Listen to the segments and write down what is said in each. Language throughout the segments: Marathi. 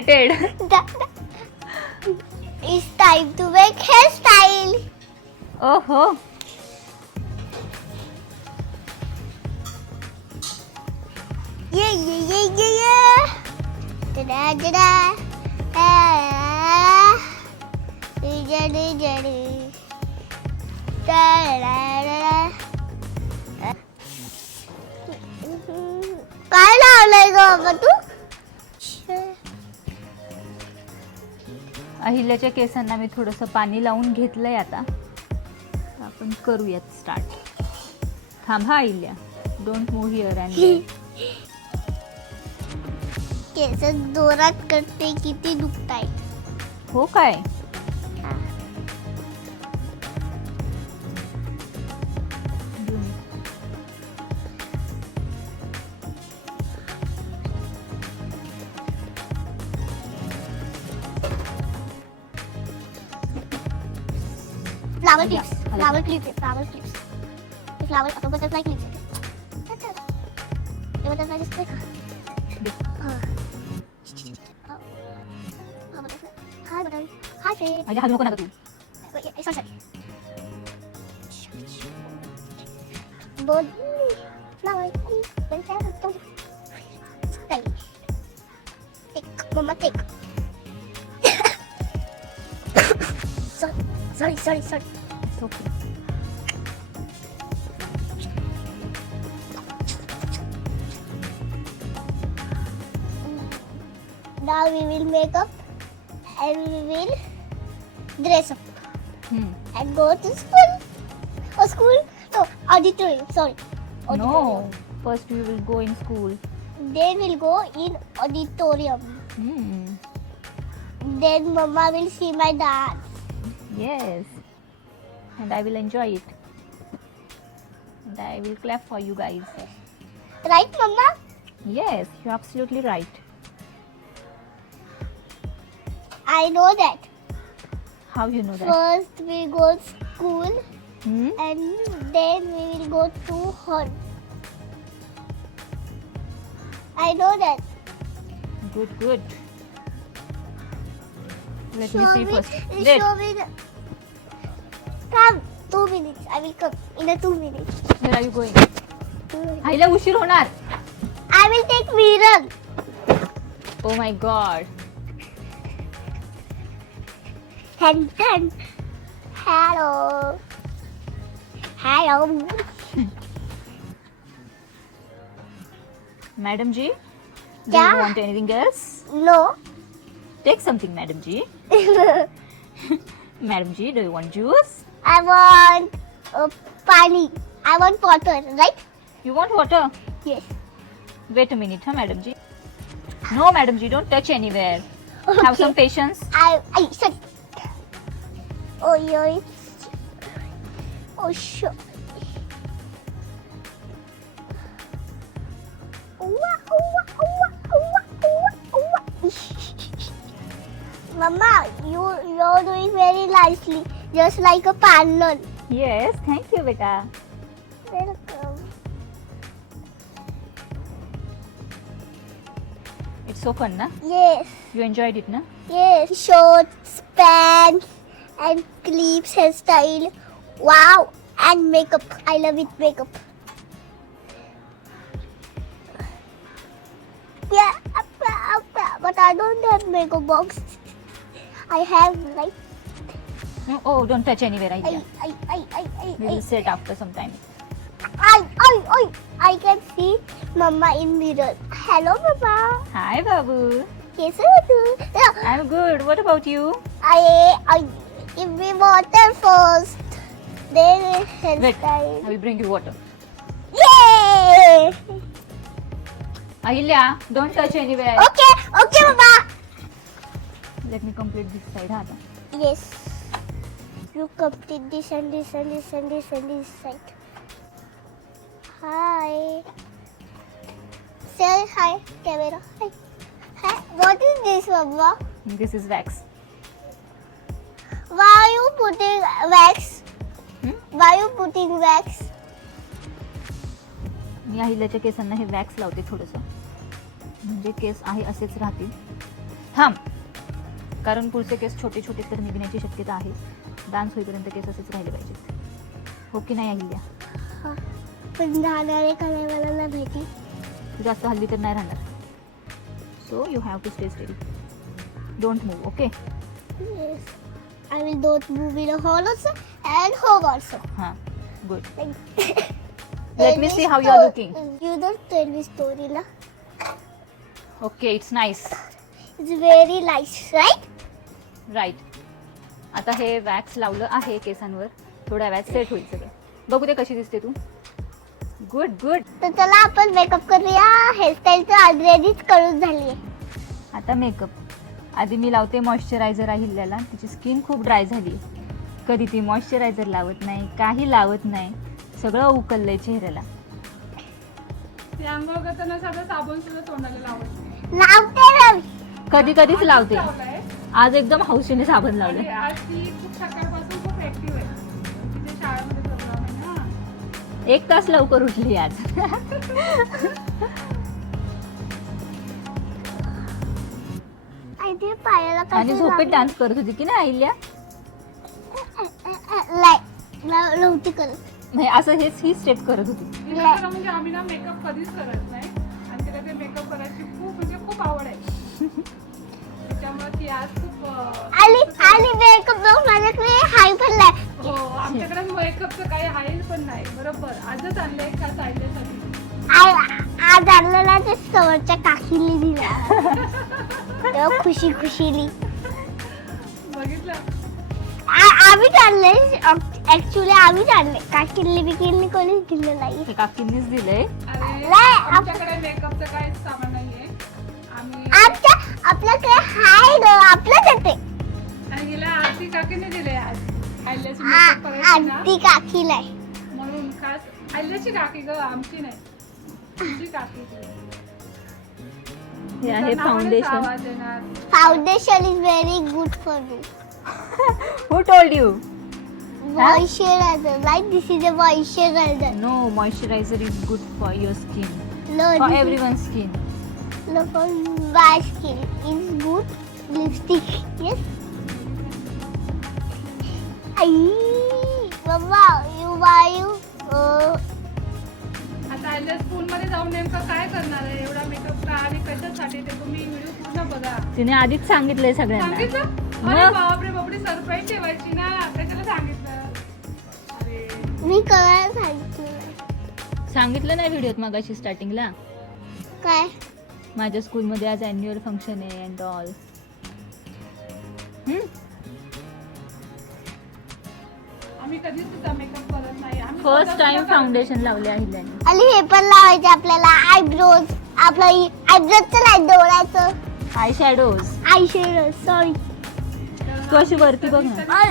Excited it's time to make hairstyle ओहो ये ये ये ये ये tada tada. Ah jadi jadi tada काय लावलंय ग बाबा तू अहिल्याच्या केसांना मी थोडंसं पाणी लावून घेतलंय आता. आपण करूयात स्टार्ट थांबा Ahilya. Don't move here and केस जोरात करते किती दुखतायत. हो काय? flower clips. Flower clips. Flower clips. The flower of a butterfly clips. The butterfly is like. Hi, butterfly. Hi, friend. Aja, hug mo ko na gutin. Sorry, sorry. Both Now we will make up and we will dress up Hmm. and go to school. Or school? No, auditorium. Sorry. No. First we will go in school. Then we'll go in auditorium. Hmm. Then Mama will see my dance. Yes. And I will enjoy it. And I will clap for you guys. Right, Mama? Yes, you're absolutely right. I know that. How you know that? First we go school Hmm? and then we will go to hall. I know that. Good, good. Let show me see me, first. show Wait, me the... Come, two minutes. I will come in a two minutes. where are you going? Two minutes. आईला उशीर होणार I will take mirror. Oh my god Ten, ten. Hello. Hello. Madam G, do Yeah. you want anything else? No. Take something, Madam G. Madam G, do you want juice? I want uh, pani. I want water, right? You want water? Yes. Wait a minute, huh, Madam G? No, Madam G, don't touch anywhere. Have some patience. I, I sorry. Oh, yeah. Oh, sure. Mama, you you're doing very nicely, just like a parlor. Yes, thank you, beta. Welcome. It's so fun, na? Yes, You enjoyed it, na? yes. Shorts, pants, and clips, hairstyle. Wow, and makeup. I love it, makeup. Yeah, but I don't have makeup box. I have like No, Oh, don't touch anywhere, I, idea. I, I, I, I, We I, will set after some time. I, I, I, I can see Mama in mirror. Hello, Mama. Hi, Babu. Yes, I do. I'm good. What about you? I, I, Give me water first. Then Wait, I will bring you water. Yay! Ahilya, don't touch anywhere. Okay, okay, Baba. Let me complete this side, Hada. Yes. You complete this and this and this and this and this side. Hi. Say hi, camera. Hi. Hi. What is this, Baba? This is wax. Why you putting wax? Why you putting wax? मी अहिल्याच्या केसांना हे वॅक्स लावते थोडंसं. म्हणजे केस आहे असेच राहतील. थांब. कारण पुढचे केस छोटे छोटे तर निघण्याची शक्यता आहे. डान्स होईपर्यंत केस असेच राहिले पाहिजेत. हो की नाही अहिल्या पण काय मला नाही माहिती तू जास्त हल्ली तर नाही राहणार. So you have to stay steady don't move okay Yes. I will move in a hall also and home also. हां good Like, Let me see how you are looking. You don't tell me story na. Okay it's nice It's very nice, right? Right आता हे वॅक्स लावलं आहे केसांवर थोड्या वेळात सेट होईल सगळं बघू दे कशी दिसते तू गुड गुड तर चला आपण मेकअप करूया हेअरस्टाईल तर ऑलरेडीच करून झाली आहे आता मेकअप आधी मी लावते मॉइश्चरायझर अहिल्याला तिची स्किन खूप ड्राय झाली. कधी ती मॉइश्चरायझर लावत नाही काही लावत नाही. सगळं उकललंय चेहऱ्याला. ते अंघोळ करताना सगळं साबण सुद्धा तोंडाला लावत. कधी कधीच लावते. लावलाय. आज एकदम हौशीने साबण आणि लावलं आज ती खूप सकाळपासून खूप ऍक्टिव्ह आहे. तिथे शाळेमध्ये प्रोग्राम आहे ना. एक तास लवकर उठली आज. पायाला कसं आणि झोपेत? डान्स करत होती की नाही अहिल्या लाय लाव- नव्हती करत म्हणजे असं हेच ही स्टेप करत होती. तिला खरं म्हणजे आम्ही ना मेकअप कधीच करत नाही. आणि तिला ते मेकअप करायची खूप म्हणजे खूप आवड आहे. त्याच्यामुळे ती आज खूप अं, आणि आणि मेकअप बघ माझ्याकडे हाय पण नाही. हो आमच्याकडे मेकअपचं काही पण नाही. बरोबर. आजच आणलंय का आ- आज आणलेला ते समोरच्या काकीने दिला. तेव्हा खुशी खुशीली. बघितलं? आ- आम्हीच आणले ऍक्च्युली आम्हीच आणले काकीने बिकीने कोणीच दिलं नाही हे काकींनीच दिलंय. आमच्याकडे मेकअपचं काहीच सामान नाहीये. आम्ही आमच्या आपल्याकडे हाय ग आपलंच येते आणि हिला आरती काकीने दिले आज. आयल्याची आ- मेकअप करायची ना. आरती काकीला आहे. म्हणून खास आयल्याची काकी ग आमची नाही. तुझी काकी. Yeah, hey, foundation. Foundation is very good for me. Who told you? Moisturizer. Huh? Like this is a moisturizer. No, moisturizer is good for your skin. No, for everyone's skin. No, for my skin it's good. Lipstick, yes. Ay, Baba, you buy you नेमकं काय करणार आहे? एवढा मेकअप का आणि कशासाठी ते तुम्ही व्हिडिओ पूर्ण बघा. तिने आधीच सांगितलंय सगळ्यांना. सांगितलं? मग? अरे बापरे बापरे सरप्राईज ठेवायची ना. कशाला सांगितलं? अरे. मी सांगितलं सांगितलं नाही व्हिडिओत मगाशी स्टार्टिंगला काय? माझ्या स्कूलमध्ये आज अॅन्युअल फंक्शन आहे अँड ऑल आम्ही कधीच तिचा मेकअप नाही फर्स्ट टाइम फाउंडेशन लावले अहिल्याने आणि हे पण लावायचे आपल्याला आयब्रोज आपलं आयब्रोजचं नाही डोळ्याचं. Eye shadows eye shadow sorry तू अशी वरती बघ ना.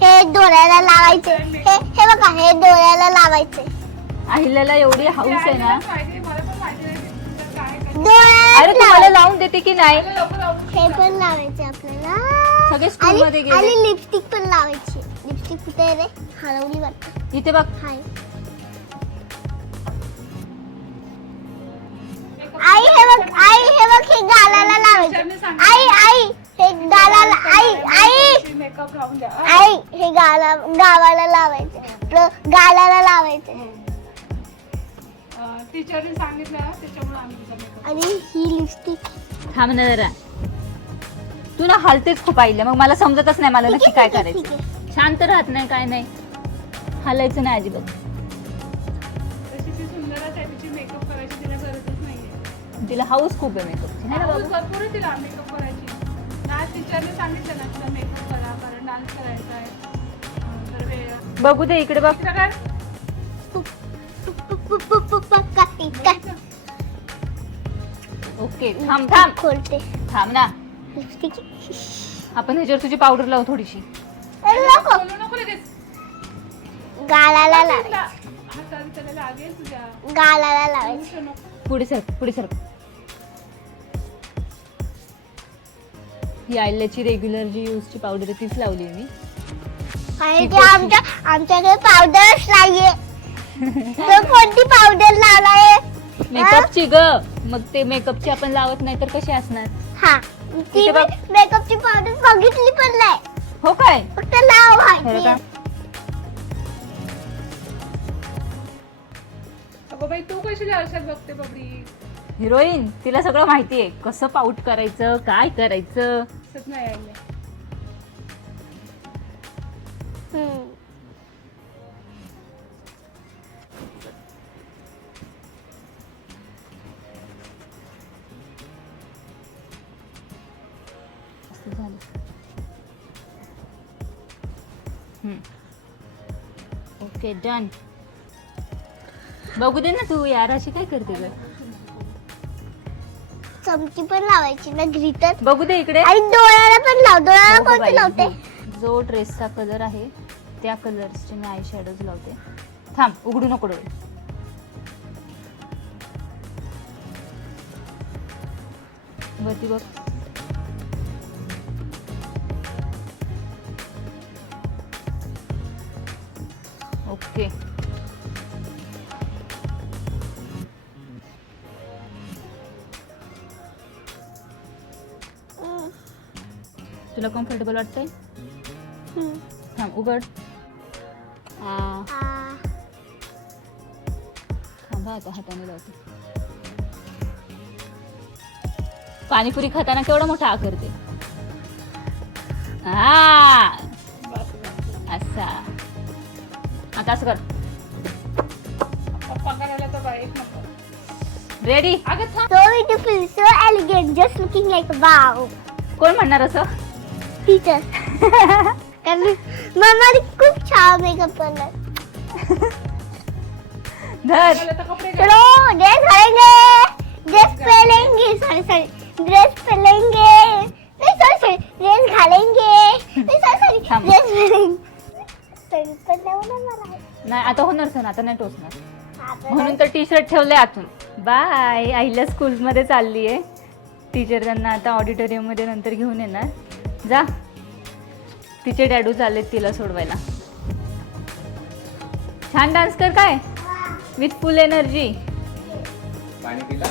हे डोळ्याला लावायचे. हे हे बघा हे डोळ्याला लावायचे. अहिल्याला एवढी हाऊस आहे ना. अरे तुम्हाला. लावून देते की नाही. हे पण लावायचे आपल्याला. सगळे स्कूल आणि मध्ये गेले. आणि लिपस्टिक पण लावायची. लिपस्टिक कुठे आहे रे? हरवली वाटतं. इथे बघ. हाय. आई हे बघ आई हे बघ हे गालाला लावायचे. आई आई हे गालाला आई आई मेकअप लावून द्या आई. हे गाला गावाला लावायचे. आपलं गालाला लावायचे. टीचरने सांगितलं त्याच्यामुळे आम्ही आणि ही लिपस्टिक थांब ना जरा. तू ना हलतेच खूप आईल्या मग मला समजतच नाही मला नक्की काय करायचं शांत राहत नाही काय नाही हलायचं नाही अजिबात तशी ती सुंदरच आहे तिची मेकअप करायची तिला गरजच नाहीये तिला हाऊस खूप आहे मेकअपची है ना हाऊस बाबू भरपूर आहे तिला मेकअप करायची आज टीचरने सांगितलं ना तिला मेकअप करा कारण डान्स करायचा आहे अं, तर वेळ बघू दे इकडे बघ तिला काय ओके थांब थांब खोलते थांब ना लिपस्टिक आपण ह्याच्यावर तुझी पावडर लावू थोडीशी. नको. बोलू नको लगेच. गालाला लावायचे. तिला- हाताने त्याला लागेल तुझ्या. गालाला लावायचं. उष्ण नको. पुढे सर पुढे सर ही आल्याची रेग्युलर जी यूजची पावडर आहे तीच लावली मी. आणि ते आमच्या आमच्याकडे पावडरच नाहीये. तर कोणती पावडर लावलाय मेकअपची ग. मग ते मेकअपची आपण लावत नाही तर कशी असणार? हा. ती इथे बघ. मेकअपची पावडर बघितली पण नाही. हो काय? फक्त लाव अगं बाई तू बघते बबडी हिरोईन तिला सगळं माहिती आहे कसं पाऊट करायचं काय करायचं? दिसत नाही हम्म. ओके डन बघू दे ना तू यार अशी काय करते ग? चमची पण लावायची ना ग्लिटर बघू दे इकडे. आणि डोळ्याला पण लाव डोळ्याला हो कोणती बाई, लावते? हो. जो ड्रेसचा कलर आहे त्या कलर्सचे मी आय शॅडोज लावते. थांब उघडू नको डोळे. वरती बघ. ओके. तुला कम्फर्टेबल वाटतंय? थांब उघड. थांबा आता हाताने लावते. पाणीपुरी खाताना केवढा मोठा आकार ते आ, आता असं कर. पप्पा करायला तर एक नको. रेडी अगं थांब. So beautiful so elegant just looking like wow. कोण म्हणणार असं? Teacher. कारण मम्माने खूप छान मेकअप केलाय धर. मला तर कपडे घाल. चलो ड्रेस घालेंगे ड्रेस पहनेंगे सॉरी सॉरी ड्रेस पहनेंगे नहीं सॉरी सॉरी ड्रेस घालेंगे. नहीं सॉरी सॉरी थांब. ड्रेस पहनेंगे पण नाही होणार मला नाही आता होणार सण आता नाही टोचणार. आता म्हणून तर टी शर्ट ठेवले आतून. बाय आईला स्कूलमध्ये चालली आहे टीचर त्यांना आता ऑडिटोरियममध्ये नंतर घेऊन येणार. जा. तिचे डॅडू चाललेत तिला सोडवायला. छान डान्स कर काय? विथ फुल एनर्जी पाणी पिला.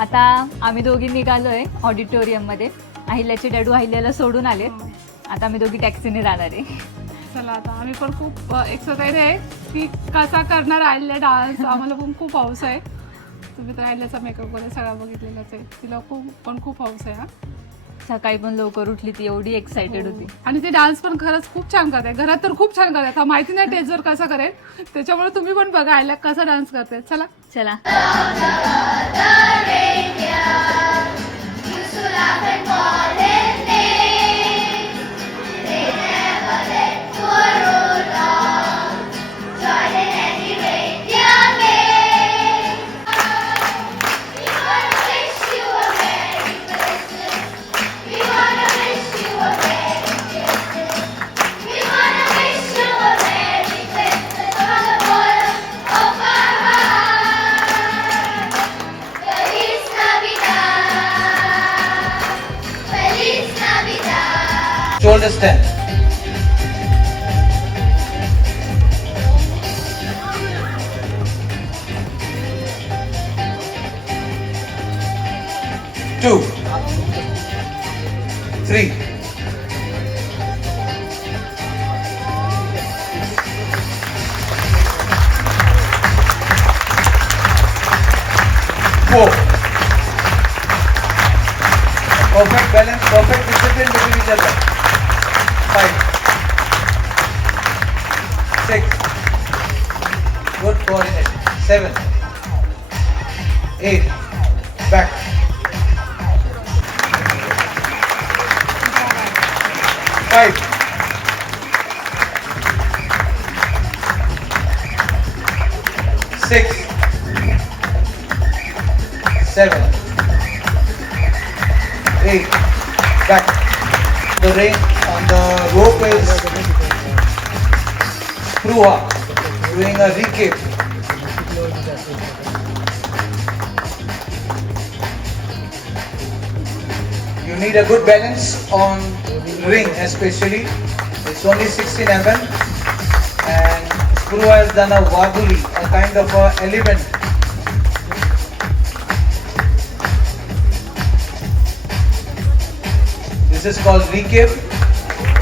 आता आम्ही दोघी निघालोय ऑडिटोरियममध्ये अहिल्याचे डॅडू अहिल्याला सोडून आले आता आम्ही दोघी टॅक्सीने जाणार आहे. चला आता. आम्ही पण खूप एक्सरसाइज आहे. की कसा करणार आयल्या डान्स? आम्हाला पण खूप हौस आहे. तुम्ही तर आयल्याचा मेकअप वगैरे सगळा बघितलेलाच आहे. तिला खूप पण खूप हौस आहे हा. सकाळी पण लवकर उठली ती एवढी एक्साइटेड होती. आणि ते डान्स पण खरंच खूप छान करते. घरात तर खूप छान करते. आता माहिती नाही टेजवर कसं करेल. त्याच्यामुळे तुम्ही पण बघा आयला कसा डान्स करते. चला. चला. Between each other. Five. Six. Good coordination. Seven. Eight. Ring on the rope is up. doing a recap. You need a good balance on ring especially. It's only 16 mm and screw has done a waguli, a kind of a element. This is called recap,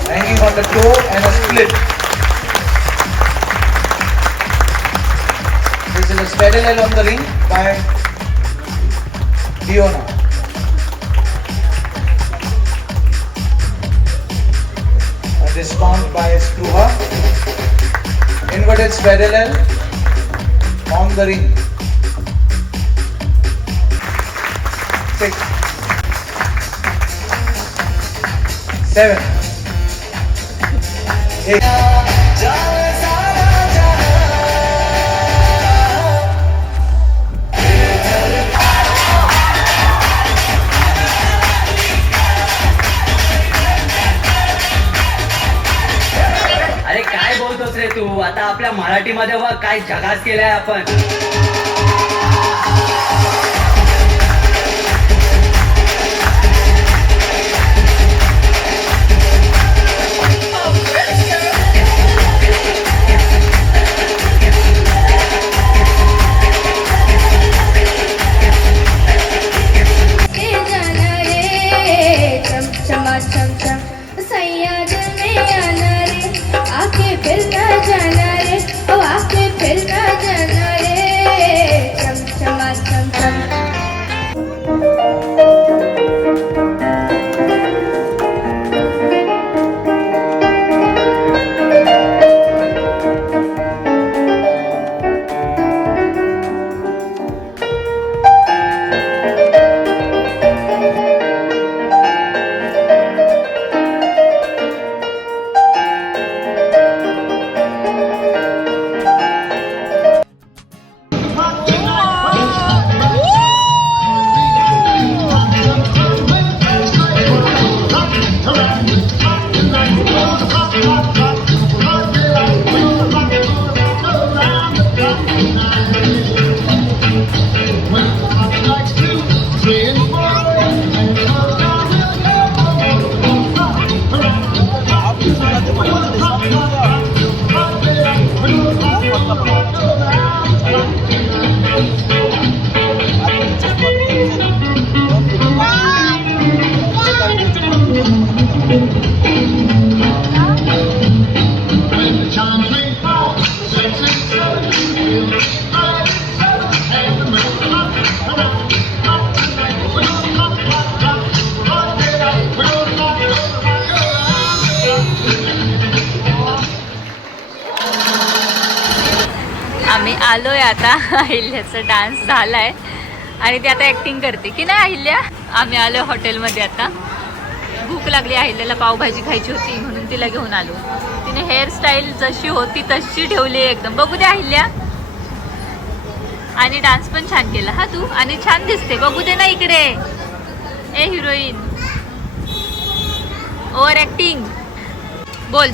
hanging on the toe and a split. This is a straddle on the ring by Fiona. A discount by Scruha. Inverted straddle on the ring. Six. Seven. अरे काय बोलतोस रे तू आता आपल्या मराठीमध्ये बघ काय जगात केलंय आपण आता अहिल्याचा डान्स झालाय. आणि ती आता ऍक्टिंग करते. की नाही अहिल्या? आम्ही आलो हॉटेलमध्ये आता. भूक लागली अहिल्याला पावभाजी खायची होती म्हणून तिला घेऊन आलो. तिने हेअरस्टाईल जशी होती तशी ठेवली एकदम. बघू दे अहिल्या. आणि डान्स पण छान केला. हा तू? आणि छान दिसते. बघू दे ना इकडे. ए हिरोईन ओव्हर ऍक्टिंग बोल.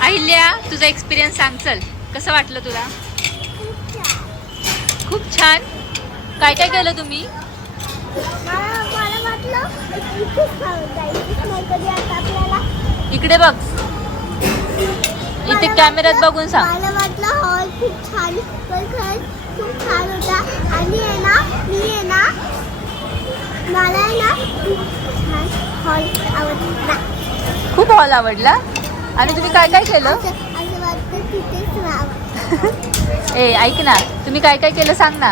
अहिल्या तुझा एक्सपिरियन्स सांग. चल. कसं वाटलं तुला? खूप छान. काय काय केलं तुम्ही? वाटलं इथेच खाऊन जायचं आपल्याला इकडे बघ. इथे कॅमेऱ्यात बघून सांग. मला वाटलं हॉल खूप छान पण खरंच खूप छान होता आणि आहे ना मी आहे ना मला आहे ना खूप छान हॉल आवडला खूप हॉल आवडला. आणि तुम्ही काय काय केलं? असं असं वाटतं तिथेच राहावं. ए ऐक ना. तुम्ही काय काय केलं सांग ना.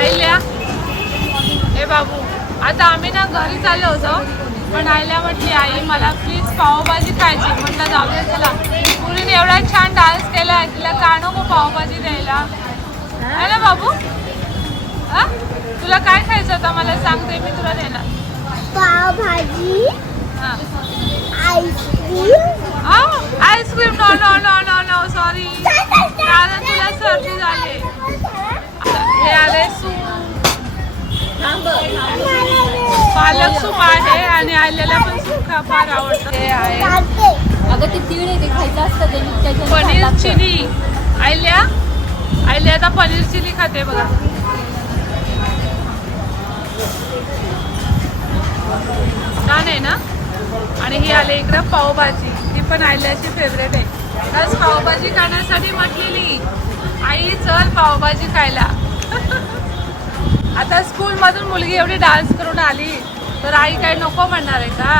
आयल्या. ए बाबू. आता आम्ही ना घरी चाललो होतो पण आयल्या म्हटली आई मला प्लीज पावभाजी खायची. म्हटलं जाऊ दे चला मुलीने एवढा छान डान्स केला तिला का नको पावभाजी द्यायला. है ना बाबू? हा? तुला काय खायचं होतं मला सांगते मी तुला देणार. पावभाजी हा. Ice cream ice cream no no no no no sorry दादा तुला सर्दी झाली. हे आले सूप. पालक सूप आहे आणि आलेला पण सूप खा फार आवडतं. हे आहे. अगं ते तीळ ते खायचं असतं पनीर. चिली. आयल्या? आयल्या आता पनीर चिली खाते बघा. छान आहे ना? आणि ही आले इकडं पावभाजी. पण आयल्याची फेवरेट आहे. आज पावभाजी खाण्यासाठी म्हटलेली. आई चल पावभाजी खायला. आता स्कूल मधून मुलगी एवढी डान्स करून आली तर आई काय नको म्हणणार आहे का?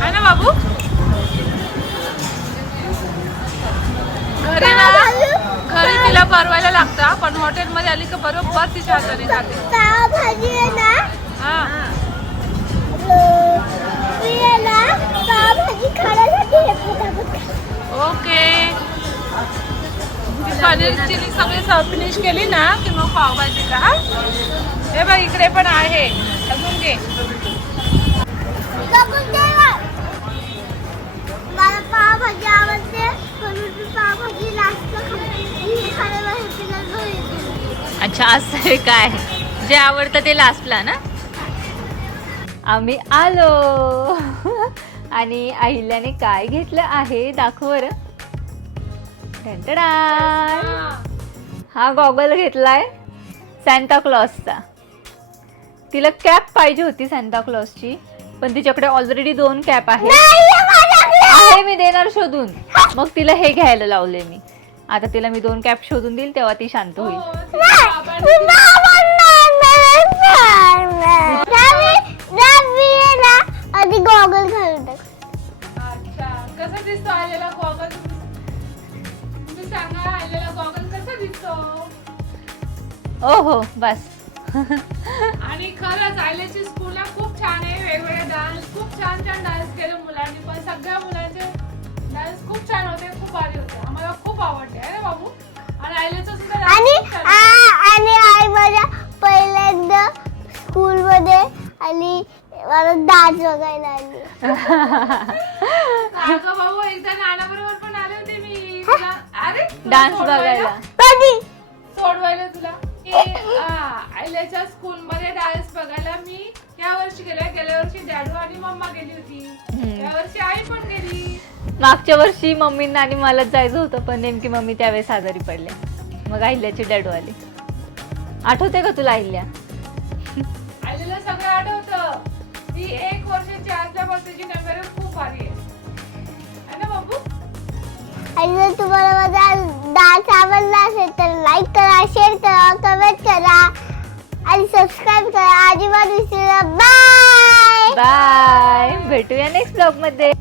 आहे ना बाबू? घरी ना? घरी तिला परवायला लागतं पण हॉटेलमध्ये आली का बरोबर तिच्या हाताने खाते पावभाजी आहे ना? हा. ओके. पनीर चिली सगळी फिनिश केली ना की मग पावभाजी का हा? बघ इकडे पण आहे. अजून घे. पावभाजी आवडते पावभाजी लास्ट अच्छा असं आहे काय? जे आवडतं ते लास्टला ना? आम्ही आलो. आणि अहिल्याने काय घेतलं आहे दाखव. हा गॉगल घेतलाय सॅन्टा क्लॉसचा तिला कॅप पाहिजे होती सॅन्टा क्लॉसची पण तिच्याकडे ऑलरेडी दोन कॅप आहे आहे मी देणार शोधून मग तिला हे घ्यायला लावले मी आता तिला मी दोन कॅप शोधून देईल तेव्हा ती शांत होईल आधी गॉगल घालून टाक अच्छा कसा दिसतो आलेला गॉगल? तुम्ही सांगा आलेला गॉगल कसा दिसतो? ओ हो बस. आणि खरंच आयल्याची स्कूल खूप छान आहे वेगवेगळे डान्स खूप छान छान डान्स केले मुलांनी. पण सगळ्या मुलांचे डान्स खूप छान होते खूप भारी होते. आम्हाला खूप आवडते आहे ना बाबू? आणि आयल्याचं सुद्धा dance आणि खूप छान आहे. आ- आणि आई माझ्या पहिल्यांदा स्कूल मध्ये आणि मला डान्स बघायला आली. अगं भाऊ एकदा नाना बरोबर पण आले होते मी. तुला अरे तुला डान्स सोडवायला- बघायला. कधी? सोडवायला तुला? की आ, आयल्याच्या स्कूल मध्ये डान्स बघायला मी या वर्षी गेल्या. गेल्या वर्षी डॅडू आणि मम्मा गेली होती. हम्म. या वर्षी आई पण गेली. मागच्या वर्षी मम्मींना आणि मलाच जायचं होतं पण नेमकी मम्मी त्यावेळेस आजारी पडले. मग अहिल्याची डॅडू आली. आठवते का तुला अहिल्या आईला सगळं आठवतं. ती एक वर्षाची असल्यापासून तिची मेमरी खूप भारी आहे. है ना बाबू? आणि जर तुम्हाला माझा डान्स आवडला असेल तर लाईक करा शेअर करा कमेंट करा आणि सबस्क्राईब करा. अजिबात विसरू बाय बाय भेटूया नेक्स्ट ब्लॉगमध्ये.